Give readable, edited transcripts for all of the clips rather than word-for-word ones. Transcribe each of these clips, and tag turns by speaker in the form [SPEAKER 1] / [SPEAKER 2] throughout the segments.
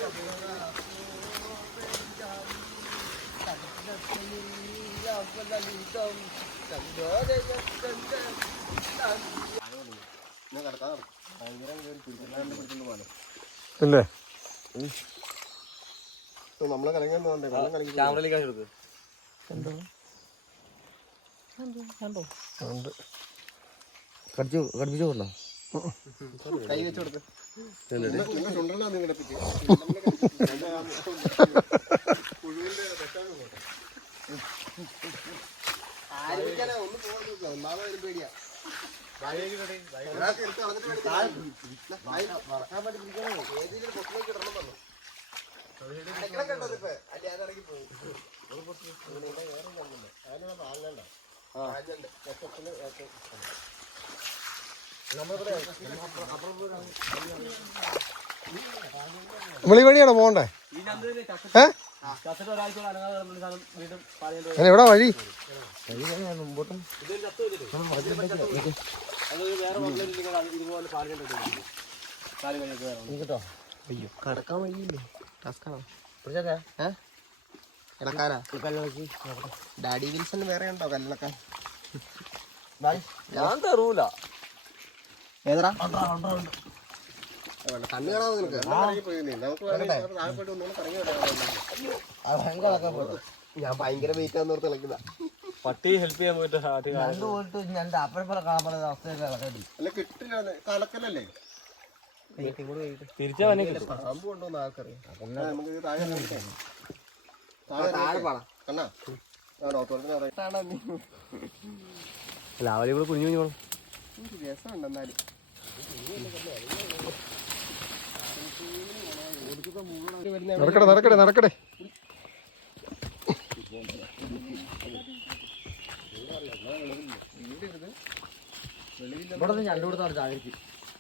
[SPEAKER 1] ഇല്ലേ
[SPEAKER 2] നമ്മളെ കലങ്ങാൻ ക്യാമറയിലേക്ക് എടുക്ക്. കടിപ്പിച്ചു കൊള്ളോ കൈ വെച്ച് കൊടുക്ക്. പേടിയാ
[SPEAKER 1] നമ്മളീ വഴിയാണോ പോകണ്ടേ? എവിടാ വഴി?
[SPEAKER 2] കടക്കാൻ വഴിയില്ലേ? ഡാഡി വിൽസൺ വേറെ ഉണ്ടോ കല്ലിളക്കാൻ? ഞാൻ തരൂല. ഏതാ കണ്ണ് കാണാതെ നിനക്ക് ഞാൻ ഭയങ്കര വെയിറ്റ് ആന്ന് ഓർത്ത് കളിക്കുന്ന പട്ടി ഹെൽപ്പ് ചെയ്യാൻ പോയിട്ട് അല്ല കിട്ടില്ല കലക്കലല്ലേ തിരിച്ചാ പാമ്പ് കൊണ്ടോന്ന് ആർക്കറിയാം. നമുക്ക് ലാവലി കൂടെ കുഞ്ഞു കുഞ്ഞു രസമുണ്ട്. എന്നാലും
[SPEAKER 1] നടക്കട്ടെ നടക്കട്ടെ നടക്കട്ടെ.
[SPEAKER 2] ഇവിടെ രണ്ടു കൊടുത്താണ് ചാകരിക്ക്.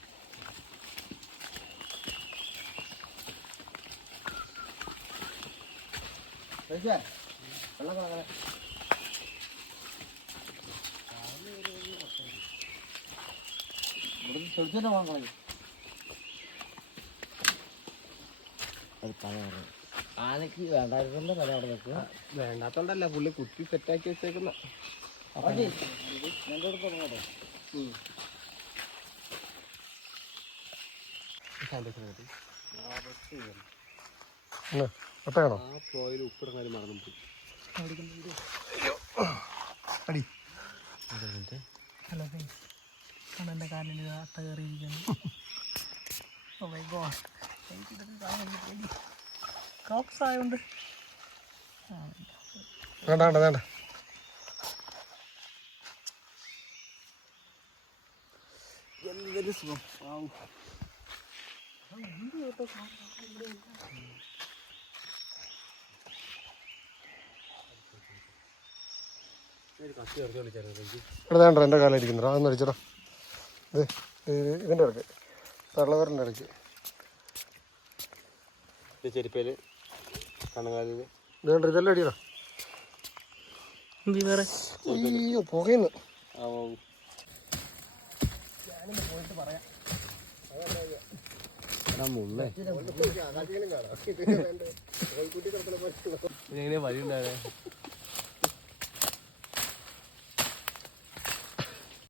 [SPEAKER 2] ആനക്ക് വേണ്ടായിരുന്നല്ലോ തല അവിടെ നിൽക്കുക. വേണ്ടാത്തോണ്ടല്ല പുള്ളി കുത്തി സെറ്റാക്കി വെച്ചേക്കുന്ന. പോയാലും ഉപ്പിടങ്ങാനും മറന്നു പോയി.
[SPEAKER 3] ഹലോ എൻ്റെ കാലിൽ അട്ട കയറിയിരിക്കുന്നു. ക്രോക്സ് ആയതുകൊണ്ട്
[SPEAKER 1] വേണ്ട വേണ്ട വേണ്ട.
[SPEAKER 2] എന്തൊരു സുഖം.
[SPEAKER 1] ഇവിടെ വേണ്ട എൻ്റെ കാലം ഇരിക്കുന്നുണ്ടോ? അതൊന്നും അടിച്ചോ. ഇത് ഇതിൻ്റെ ഇടയ്ക്ക് തള്ളവറിൻ്റെ ഇടയ്ക്ക്
[SPEAKER 2] ചെരുപ്പേല് കണ്ണുകാലിൽ
[SPEAKER 1] ഇതുകൊണ്ട് ഇതെല്ലാം അടിയടാ.
[SPEAKER 3] വേറെ
[SPEAKER 1] അയ്യോ പുകയുന്നു.
[SPEAKER 2] പോയിട്ട് പറയാം. എങ്ങനെ വഴി ഉണ്ടാകാൻ